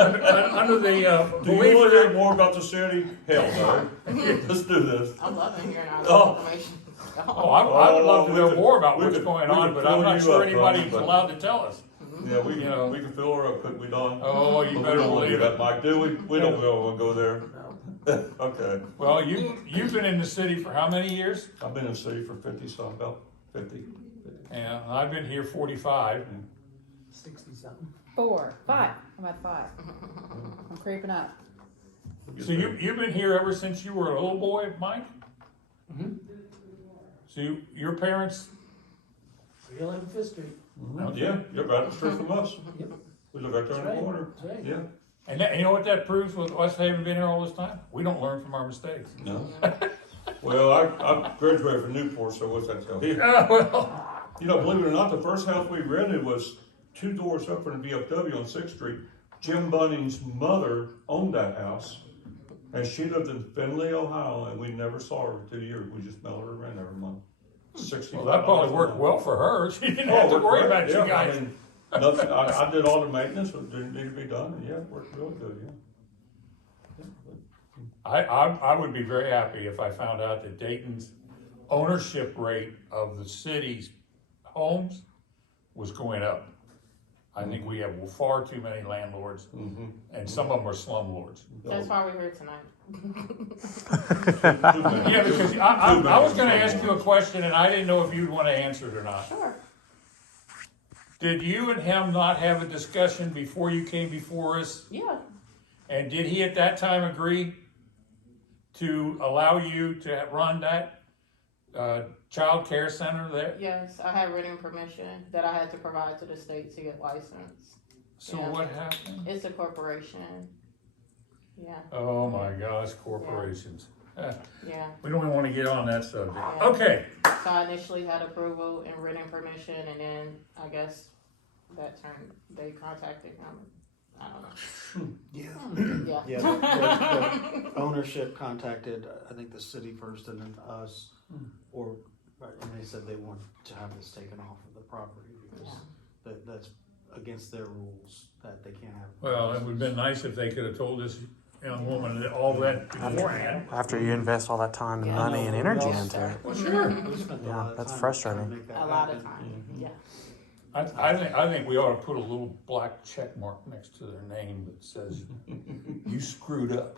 under the Do you want belief to hear that more about the city? Hell no. Let's do this. I'm loving hearing all Oh. this information. I would love to Oh, know we more could- about we what's could- going we on, could but fill I'm not you sure up, anybody's Ronnie, but- allowed to tell us. Yeah, we You know. we can fill her up, couldn't we, Don? Oh, you But better we don't want to believe do it. that, Mike, do we? We don't want to go there. Okay. Well, you've been in the city for how many years? I've been in the city for 50, so about 50. And I've been here 45. 60-something. 4, 5. I'm at 5. I'm creeping up. So you've been here ever since you were a little boy, Mike? Mm-hmm. So your parents, 311 Fifth Street. Yeah, you're right up the street from us. Yep. We live right there in the That's right. corner. That's right. Yeah. and you know what that proves with us having been here all this time? We don't learn from our mistakes. No. Well, I graduated from Newport, so what's that tell you? Well, You know, believe it or not, the first house we rented was 2 doors up from the VFW on 6th Street. Jim Bunning's mother owned that house, and she lived in Findlay, Ohio, and we never saw her for 2 years. We just mailed her rent every month. 65. well, that probably worked well for her. She didn't Oh, have to it worry worked about great, you yeah. guys. I mean, nothing, I did all the maintenance that didn't need to be done, and yeah, it worked really good, yeah. I would be very happy if I found out that Dayton's ownership rate of the city's homes was going up. I think we have far too many landlords, Mhm. and some of them are slumlords. That's why we're here tonight. Yeah, because I was gonna ask you a question, and I didn't know if you'd wanna answer it or not. Sure. Did you and him not have a discussion before you came before us? Yeah. And did he at that time agree to allow you to run that child care center there? Yes, I had written permission that I had to provide to the state to get licensed. So Yeah. what happened? It's a corporation. Yeah, Oh my gosh, corporations. yeah. We don't even want to get on that subject. Yeah. Okay, So I initially had approval and written permission, and then I guess that turned, they contacted him. I don't know. Yeah. Yeah. Yeah, the ownership contacted, I think the city first and then us, or, and they said they want to have this taken off of the property because that's against their rules, that they can't have. well, it would've been nice if they could've told this young woman all that beforehand. After you invest all that time and Yeah. money and energy into it. Well, sure. We spent a Yeah, lot of that's time frustrating. trying to make that A lot of happen. time, yeah. I think we ought to put a little black check mark next to their name that says, you screwed up.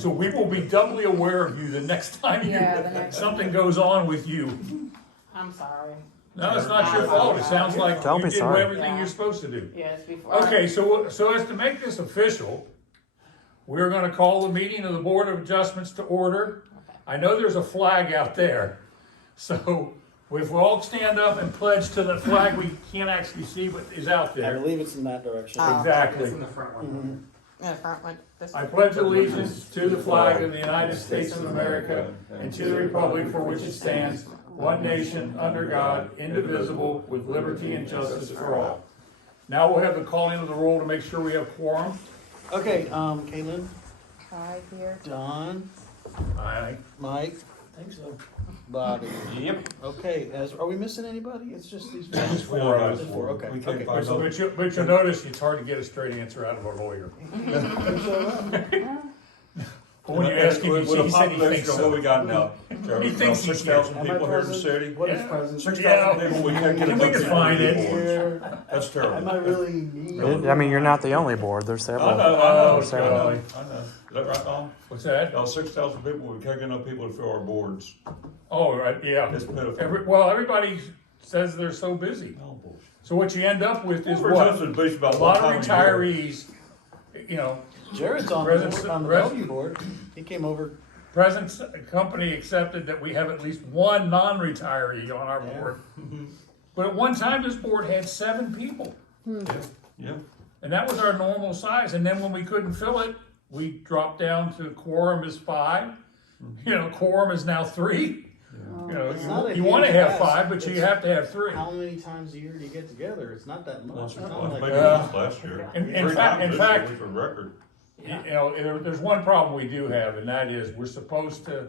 So we will be doubly aware of you the next time Yeah, the next something goes on with you. I'm sorry. No, it's not your fault. It sounds like Don't you be did sorry. everything you're supposed to do. Yes, before. Okay, so as to make this official, we're gonna call the meeting of the Board of Adjustments to order. I know there's a flag out there, so if we all stand up and pledge to the flag we can't actually see but is out I there. believe it's in that direction. Exactly. In the front one. Yeah, front one. This I pledge allegiance to the flag of the United States of America and to the republic for which it stands, one nation, under God, indivisible, with liberty and justice for all. Now we'll have the calling of the roll to make sure we have quorum. Okay, Caitlin, 5 here. Don, Aye. Mike, I think so. Bobby. Yep. Okay, are we missing anybody? It's just these Just four. four of us. Just four, okay. We can't Okay. find no- But you'll notice it's hard to get a straight answer out of a lawyer. When you ask him, With he a said he population thinks of what we so. got now, He thinks he 6,000 Am I people here in the present? city. What is Yeah. present? 6,000 people, we can't get We enough can people find to it. be boards. Here. That's Am I terrible. really needed? I mean, you're not the only board. There's I several. know, I know, Oh, I know, golly. I know. Is that right, Tom? What's that? Y'all 6,000 people, we can't get enough people to fill our boards. Oh, right, yeah. It's pitiful. Everybody says they're so busy. Oh, bullshit. So what you end up with is We're what? just at least about A one lot time of a year. retirees, you know, Jared's on Present- the res- Bellevue board. He came over. present company accepted that we have at least one non-retiree on our Yeah. board. But at one time, this board had 7 people, Yeah, and that was our normal size. And then when we couldn't fill it, we dropped down to quorum is 5. You know, quorum is now 3. You know, It's not a you want to huge have ask. 5, but you It's have to have 3. How many times a year do you get together? It's not that much. once, It's not once, like- maybe Yeah. once last year. In 3 fact- times in this fact- year, for record. You know, there's one problem we do have, and that is we're supposed to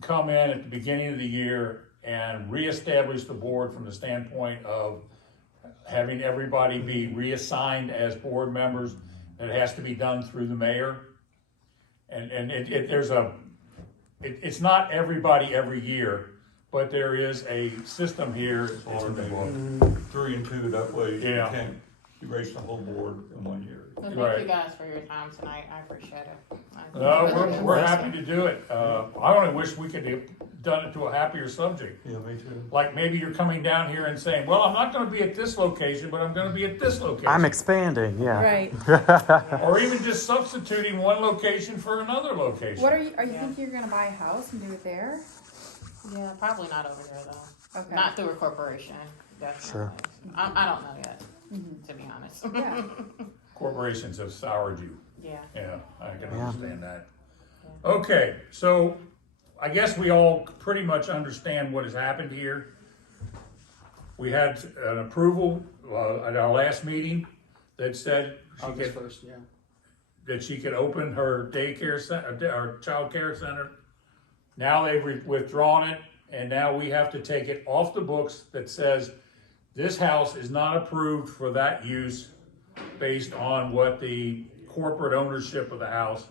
come in at the beginning of the year and reestablish the board from the standpoint of having everybody be reassigned as board members. It has to be done through the mayor. And it's not everybody every year, but there is a system here. It's in the book. 3 and 2, that way you Yeah. can't erase the whole board in 1 year. Well, thank Right. you guys for your time tonight. I appreciate it. No, we're happy to do it. I only wish we could have done it to a happier subject. Yeah, me too. Like maybe you're coming down here and saying, well, I'm not gonna be at this location, but I'm gonna be at this location. I'm expanding, yeah. Right. Or even just substituting one location for another location. What are you Yeah. think you're gonna buy a house and do it there? Yeah, probably not over here though. Okay. Not through a corporation, definitely. Sure. I don't know yet, to be honest. Yeah. Corporations have soured you. Yeah. Yeah, I can Yeah. understand that. Okay, so I guess we all pretty much understand what has happened here. We had an approval at our last meeting that said August 1st, yeah. that she could open her daycare center, or child care center. Now they've withdrawn it, and now we have to take it off the books that says this house is not approved for that use based on what the corporate ownership of the house,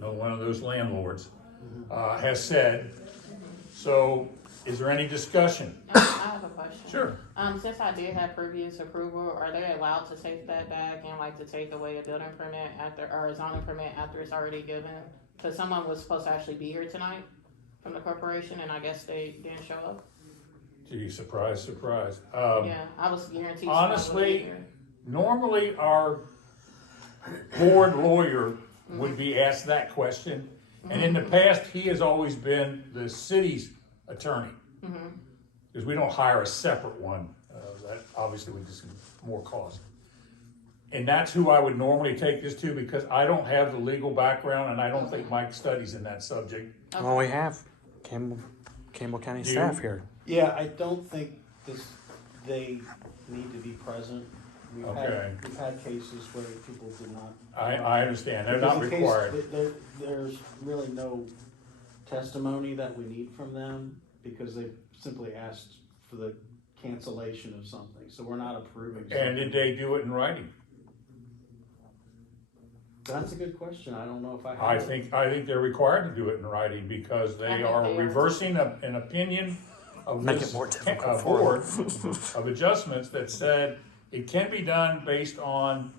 one of those landlords, has said. So, is there any discussion? I have a question. Sure. Since I did have previous approval, are they allowed to take that back and like to take away a building permit after, or a zoning permit after it's already given? Cause someone was supposed to actually be here tonight from the corporation and I guess they didn't show up. Gee, surprise, surprise. Yeah, I was guaranteed. someone would be Honestly, here. normally our board lawyer would be asked that question. And in the past, he has always been the city's attorney. Because we don't hire a separate one. That obviously would just more cost. And that's who I would normally take this to because I don't have the legal background and I don't think Mike studies in that subject. Well, we have Campbell County Do you? staff here. Yeah, I don't think they need to be present. Okay. We've had cases where people did not. I understand, they're not Because in case required. There's really no testimony that we need from them because they simply asked for the cancellation of something, so we're not approving And something. did they do it in writing? That's a good question, I don't know if I have. I it. think they're required to do it in writing because I they think are they are. reversing an opinion of Make this it more difficult a for board of adjustments that said it can be done based on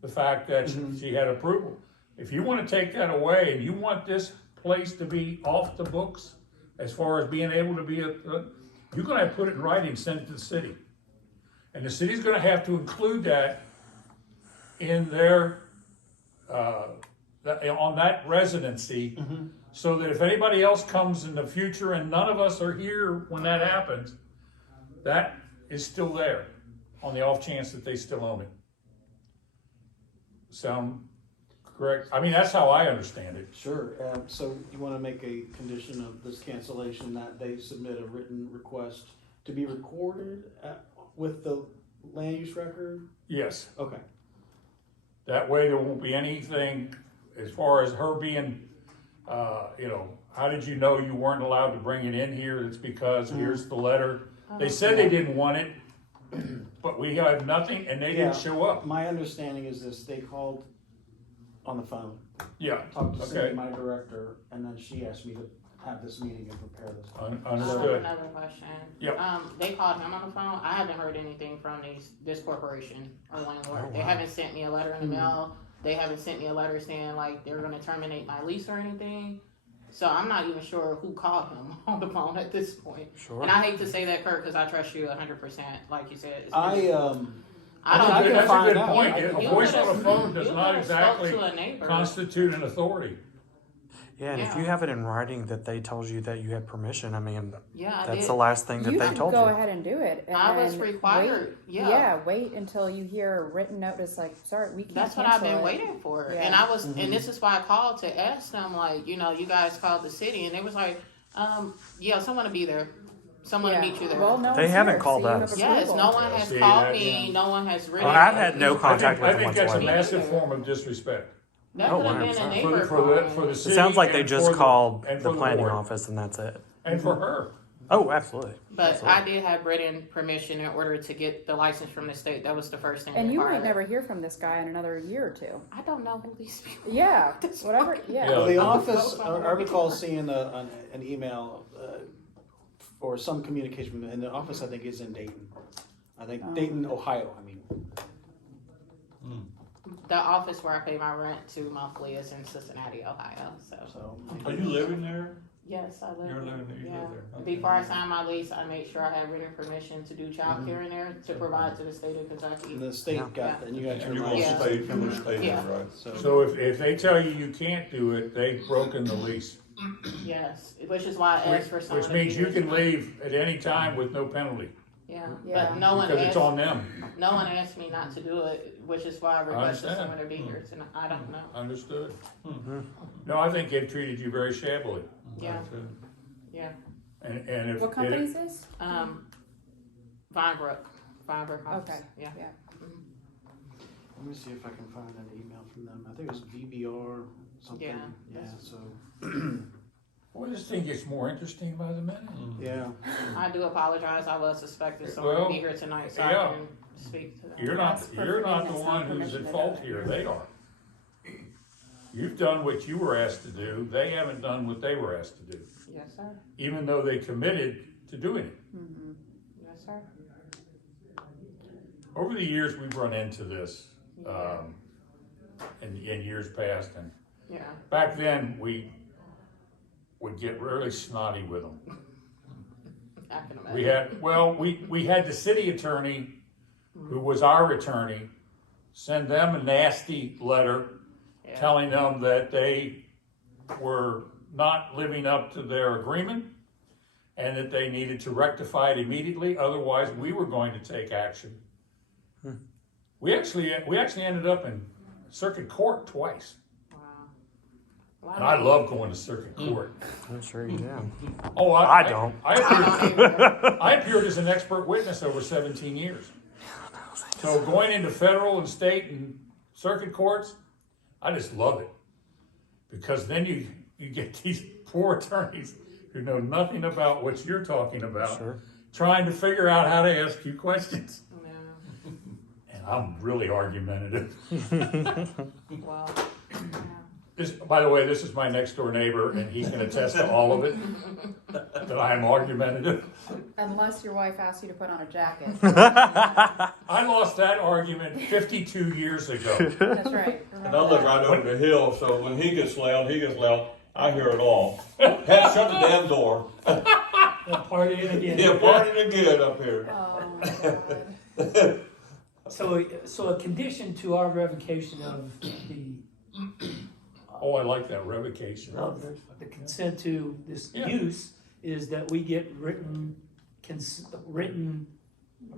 the fact that she had approval. If you wanna take that away and you want this place to be off the books as far as being able to be you're gonna have to put it in writing and send it to the city. And the city's gonna have to include that in their, on that residency, so that if anybody else comes in the future and none of us are here when that happens, that is still there, on the off chance that they still own it. Sound correct? I mean, that's how I understand it. Sure, so you wanna make a condition of this cancellation that they submit a written request to be recorded with the land use record? Yes, Okay. that way there won't be anything as far as her being, how did you know you weren't allowed to bring it in here? It's because here's the letter. They said they didn't want it, but we had nothing and they Yeah. didn't show up. My understanding is this, they called on the phone, Yeah, talked to Cindy, okay, my director, and then she asked me to have this meeting and prepare this. understood. Another question. Yep. They called him on the phone. I haven't heard anything from this corporation or landlord. Oh, They wow. haven't sent me a letter in the mail. They haven't sent me a letter saying like they're gonna terminate my lease or anything. So I'm not even sure who called him on the phone at this point. Sure. And I hate to say that, Kurt, because I trust you 100%. Like you said, it's I don't. I can That's a find good out. point. I A can voice find on out. the phone does you not could've spoke exactly to a neighbor. constitute an authority. Yeah, and if you Yeah. have it in writing that they told you that you had permission, I mean, Yeah, I that's did. the last thing that You they should told go you. ahead and do it. And I was then required. Wait, Yeah. wait until you hear a written notice like, sorry, we can't That's what I've cancel been it. waiting for. Yeah. And I was, and this is why I called to ask them, like, you guys called the city, and they was like, yeah, someone to be there. Someone Yeah. to meet you there. Well, no They one's haven't here, so called you have us. Yes, approval. no one has See, called that- me, no one has written. Well, I've had no contact I with them think that's a whatsoever. massive form of disrespect. That Oh, could have been a 100%. neighbor For the calling. city. It sounds like they and just for the- called and the for planning board. office and that's it. And for her. Oh, absolutely. But I did have written permission in order to get the license from the state. That was the first thing. And you required. might never hear from this guy in another year or two. I don't know who these people. Yeah, whatever, yeah. Well, the Yeah. office, I recall seeing an email or some communication, and the office I think is in Dayton. I think Dayton, Ohio, I mean. The office where I pay my rent to monthly is in Cincinnati, Ohio. So, Are you living there? Yes, I live You're there. living there, you Yeah. live there. Okay. Before I signed my lease, I made sure I had written permission to do childcare in there to provide to the state of Kentucky. and the state Yeah. got, and you got And your you're gonna Yeah. stay, you're gonna stay Yeah. there, right? So if they tell you can't do it, they've broken the lease. Yes, which is why I asked for someone. Which to be means you here can tonight. leave at any time with no penalty, Yeah, Yeah. but no one because it's asked. on them. No one asked me not to do it, which is why I requested understand. someone to be here tonight. I don't know. Understood. No, I think they've treated you very shabbily. Yeah, Okay. yeah. And if. What company is this? Vinebrook Office. Okay. Yeah. Yeah. Let me see if I can find an email from them. I think it was VBR something. Yeah. Yeah, so, Boy, this thing gets more interesting by the minute. yeah. I do apologize. I was suspected someone Well, to be here tonight, so yeah. I can speak to them. You're not That's for the forgiveness, one not who's permission at to fault do it. here, they are. You've done what you were asked to do, they haven't done what they were asked to do, Yes, sir. even though they committed to doing it. Yes, sir. Over the years, we've run into this, Yeah. in years past, and Yeah. back then, we would get really snotty with them. I can imagine. We had the city attorney, who was our attorney, send them a nasty letter Yeah. telling them that they were not living up to their agreement and that they needed to rectify it immediately, otherwise we were going to take action. We actually ended up in circuit court twice, Wow. Well, and I love going to circuit court. I'm sure you do. Oh, I don't. I appeared, I appeared as an expert witness over 17 years. So going into federal and state and circuit courts, I just love it. Because then you get these poor attorneys who know nothing about what you're talking about, Sure. trying to figure out how to ask you questions. Yeah. And I'm really argumentative. Well, yeah. By the way, this is my next door neighbor, and he can attest to all of it, that I am argumentative. Unless your wife asks you to put on a jacket. I lost that argument 52 years ago. That's right. And I Remember live that. right over the hill, so when he gets loud, I hear it all. Pat, shut the damn door. Party again. Yeah, partying again up here. Oh my God. So a condition to our revocation of the Oh, I like that revocation. the consent to this Yeah. use is that we get written Written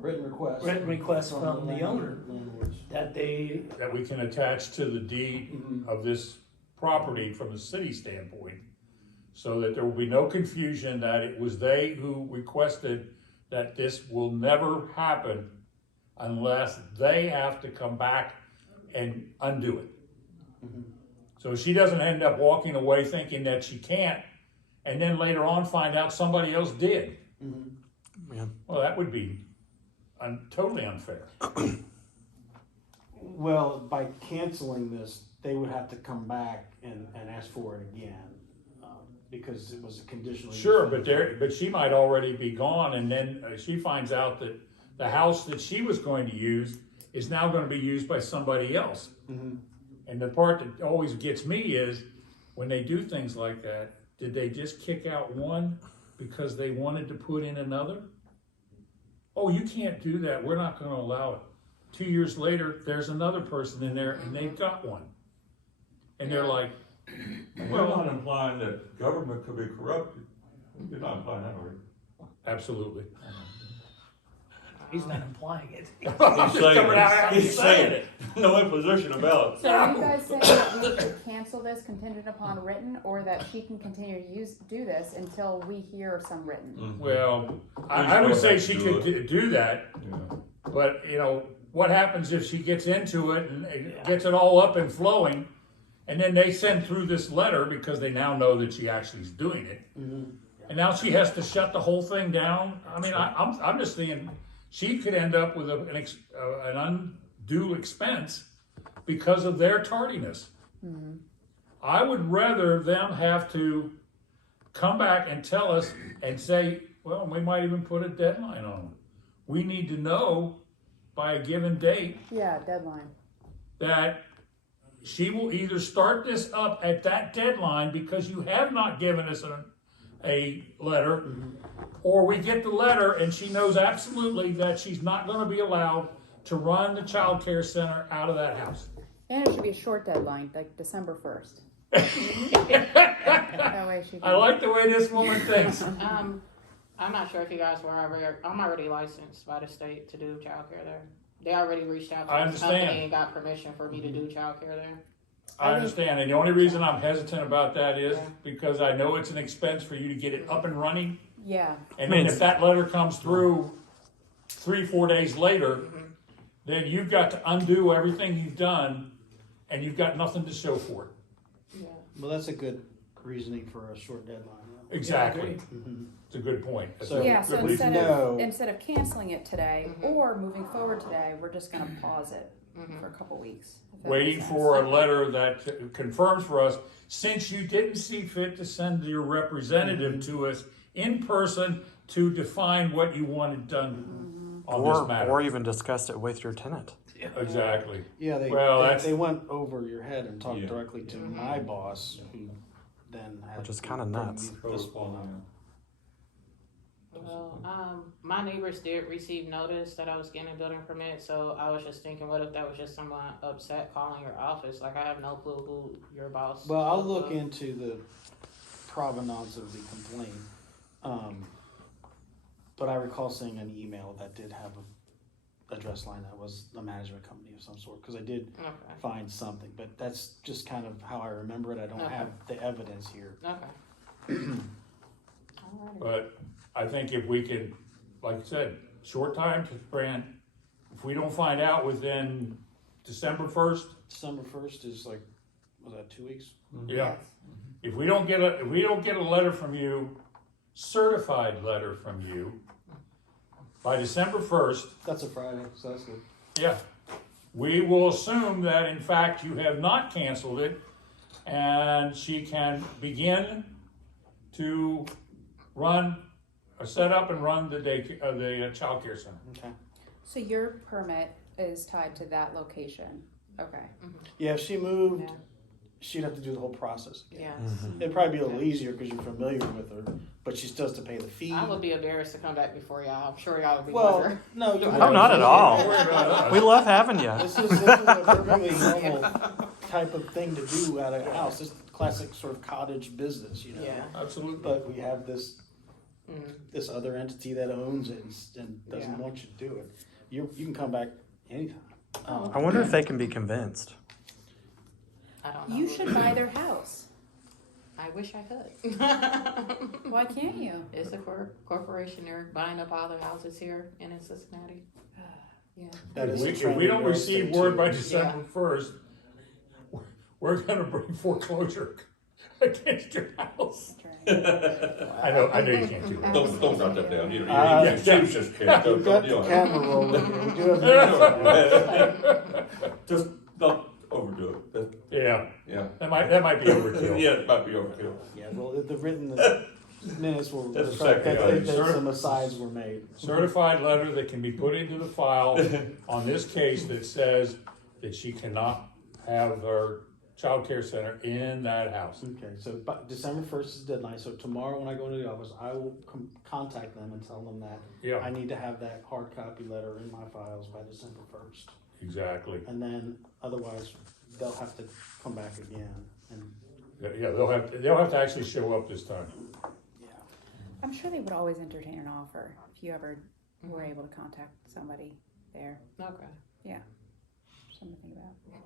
request. requests from the owner Landlords. that they That we can attach to the deed of this property from the city standpoint, so that there will be no confusion that it was they who requested that this will never happen unless they have to come back and undo it. So she doesn't end up walking away thinking that she can't, and then later on find out somebody else did. Yeah. Well, that would be totally unfair. Well, by canceling this, they would have to come back and ask for it again, because it was a conditional. use. Sure, but she might already be gone, and then she finds out that the house that she was going to use is now going to be used by somebody else. And the part that always gets me is, when they do things like that, did they just kick out one because they wanted to put in another? Oh, you can't do that, we're not gonna allow it. 2 years later, there's another person in there and they've got one. And they're like, We're not implying that government could be corrupted. You're not implying that, are you? absolutely. he's not implying it. He's saying coming out it. and He's saying it. No imposition about it. So are you guys saying that we should cancel this contingent upon written, or that she can continue to do this until we hear some written? Well, Please I would don't say have to she do could do that, Yeah. but what happens if she gets into it and gets it all up and flowing, and then they send through this letter because they now know that she actually is doing it. And now she has to shut the whole thing down. I mean, I'm just thinking, she could end up with an undue expense because of their tardiness. I would rather them have to come back and tell us and say, well, we might even put a deadline on them. We need to know by a given date Yeah, deadline. that she will either start this up at that deadline because you have not given us a letter, or we get the letter and she knows absolutely that she's not gonna be allowed to run the child care center out of that house. And it should be a short deadline, like December 1st. That way she can. I like the way this woman thinks. I'm not sure if you guys were ever, I'm already licensed by the state to do childcare there. They already reached out I to this company understand. and got permission for me to do childcare there. I understand, and the only reason I'm hesitant about that is Yeah. because I know it's an expense for you to get it up and running. Yeah, And then if that letter comes through 3-4 days later, then you've got to undo everything you've done, and you've got nothing to show for it. Yeah. Well, that's a good reasoning for a short deadline. Exactly. Mhm. It's a good point. That's So- a yeah, so good reason. instead of canceling it today or moving forward today, we're just gonna pause it for a couple weeks. if that Waiting makes for a sense. letter that confirms for us, since you didn't see fit to send your representative to us in person to define what you wanted done on this matter. Or even discussed it with your tenant. Exactly. Yeah, Well, that's- they went over your head and talked Yeah. directly to my boss, who then had. Which is kinda nuts. This Well, my neighbors did receive notice that I was getting a building permit, so I was just thinking, what if that was just someone upset calling your office? Like, I have no clue who your boss. Well, I'll was. look into the provenance of the complaint. But I recall seeing an email that did have a address line that was a management company of some sort, because I did Okay, find something, but that's just kind of how I remember it. I don't Okay. have the evidence here. okay. Alrighty. But I think if we can, like I said, short time to grant, if we don't find out within December 1st, December 1st is like, was that 2 weeks? yeah. If we don't get a letter from you, certified letter from you, by December 1st, That's a Friday, so that's good. yeah, we will assume that in fact you have not canceled it, and she can begin to run, set up and run the child care center. Okay. So your permit is tied to that location, okay. Yeah, if she moved, Yeah. she'd have to do the whole process again. Yes. It'd probably be a little easier because you're familiar with her, but she still has to pay the fee. I would be embarrassed to come back before y'all. I'm sure y'all would be Well, wondering. no, you Oh, not at all. Don't worry about us. We love having you. This is a perfectly normal type of thing to do at a house. This classic sort of cottage business, you know. Yeah. Absolutely. But we have this Mm. this other entity that owns it and doesn't Yeah. want you to do it. You can come back anytime. I wonder if they can be convinced. I don't know. You should buy their house. I wish I could. Why can't you? It's a corporation. They're buying up all the houses here in Cincinnati. Yeah. That is If a trend we in don't real receive estate, word too. by December 1st, we're gonna bring foreclosure against your house. I know you can't do that. Don't write that down. Yeah. James just can't. We've got the camera rolling. We do have minutes. Just don't overdo it. Yeah, Yeah. that might be overkill. Yeah, it might be overkill. Yeah, well, the written minutes will That's reflect that exactly right. some asides were made. Certified letter that can be put into the file on this case that says that she cannot have her child care center in that house. Okay, so December 1st is the deadline. So tomorrow when I go into the office, I will contact them and tell them that Yeah, I need to have that hard copy letter in my files by December 1st. exactly. And then otherwise, they'll have to come back again. And Yeah, they'll have to actually show up this time. yeah, I'm sure they would always entertain an offer if you ever were able to contact somebody there. Okay. Something to think about. Yeah.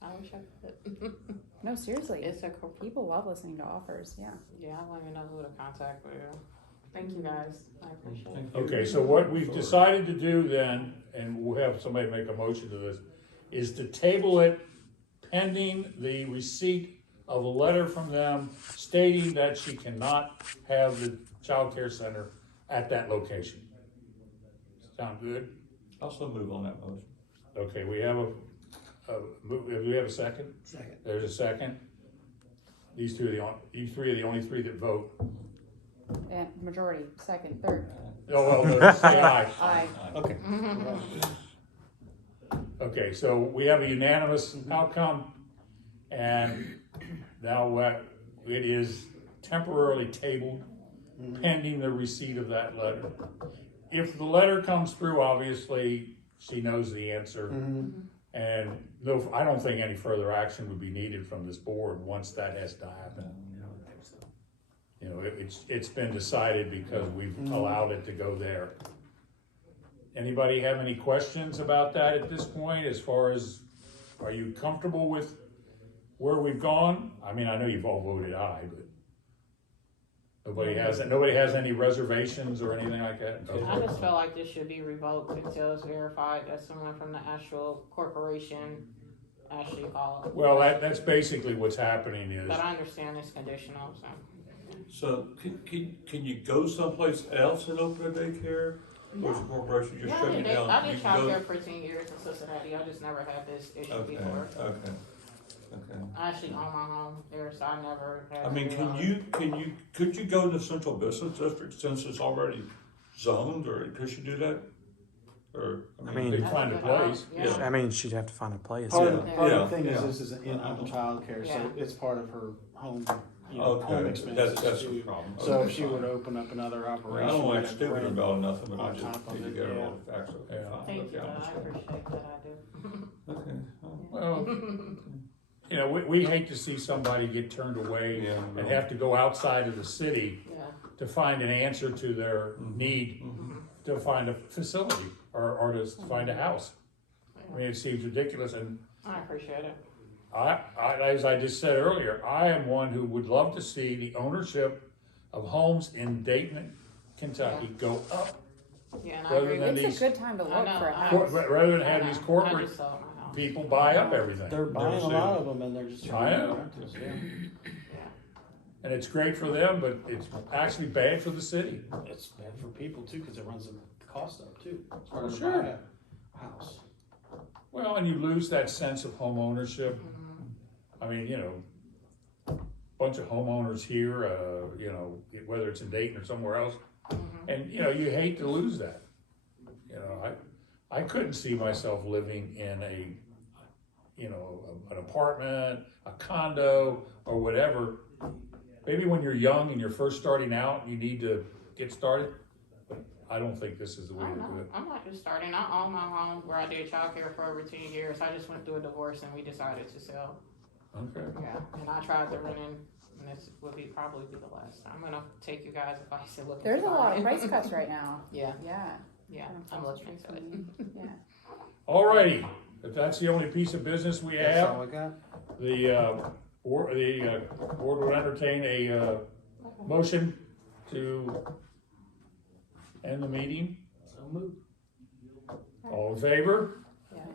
I wish I could. No, seriously. It's a corp. People love listening to offers, yeah. Yeah. I don't even know who to contact with. Thank you guys. I appreciate it. Okay, so what we've decided to do then, and we'll have somebody make a motion to this, is to table it pending the receipt of a letter from them stating that she cannot have the child care center at that location. Sound good? Also move on that motion. Okay, we have do we have a second? Second. There's a second. These three are the only three that vote. And majority, second, third. Oh, well, no, say aye. Aye. Okay. Okay, so we have a unanimous outcome, and now it is temporarily tabled pending the receipt of that letter. If the letter comes through, obviously, she knows the answer. And no, I don't think any further action would be needed from this board once that has to happen. You know, it's been decided because we've allowed it to go there. Anybody have any questions about that at this point, as far as, are you comfortable with where we've gone? I mean, I know you've all voted aye, but nobody has any reservations or anything like that? I just feel like this should be revoked until it's verified that someone from the actual corporation actually called. Well, that's basically what's happening is, But I understand it's conditional, so. So can you go someplace else and open a daycare? Or is the corporation just Yeah, shutting it down? I You did can go- childcare for 10 years in Cincinnati. I just never had this issue Okay, before. okay. I actually own my home there, so I never had. I mean, could you go in the central business district since it's already zoned, or could you do that? Or, I mean- they find a place. Yeah. I mean, she'd have to find a place. Part Yeah. of, part of the thing Yeah. is this is an in-home childcare, so Yeah. it's part of her home, home Okay, expenses that's the too. problem. So if Okay, she were fine. to open up another I operation. don't want to and stupid rent- about nothing, but I on just top of need to it, get yeah. all the facts. Okay, Yeah. fine. Thank Okay, you, I I understand. appreciate that, I do. Okay. well, you know, we hate to see somebody get turned away Yeah, and no. have to go outside of the city Yeah. to find an answer to their need to find a facility or to find a house. I mean, it seems ridiculous, and I appreciate it. as I just said earlier, I am one who would love to see the ownership of homes in Dayton, Kentucky go up, Yeah, and I Rather agree than with It's these- a good time to look I know, for a I- house. rather than I have know. these I corporate just sold my house. people buy up everything. They're buying a seen lot it. of them and they're just I turning know. them rentals, yeah. And it's great for them, but it's actually bad for the city. It's bad for people too, cause it runs the cost up too. It's harder to Sure. buy a house. Well, and you lose that sense of home ownership. I mean, you know, bunch of homeowners here, you know, whether it's in Dayton or somewhere else. And, you know, you hate to lose that. You know, I couldn't see myself living in a, you know, an apartment, a condo, or whatever. Maybe when you're young and you're first starting out, you need to get started. But I don't think this is the way to do it. I'm not just starting. I own my home where I did childcare for over 10 years. I just went through a divorce and we decided to sell. Okay. Yeah, and I tried to rent in, and this would probably be the last time. I'm gonna take you guys' advice and look. There's a into lot of it. price cuts right now. Yeah, Yeah, yeah, I'm looking into it. yeah. Alrighty, if that's the only piece of business we That's all have, I got. the board will entertain a motion to end the meeting. So moved. All in favor? Yes.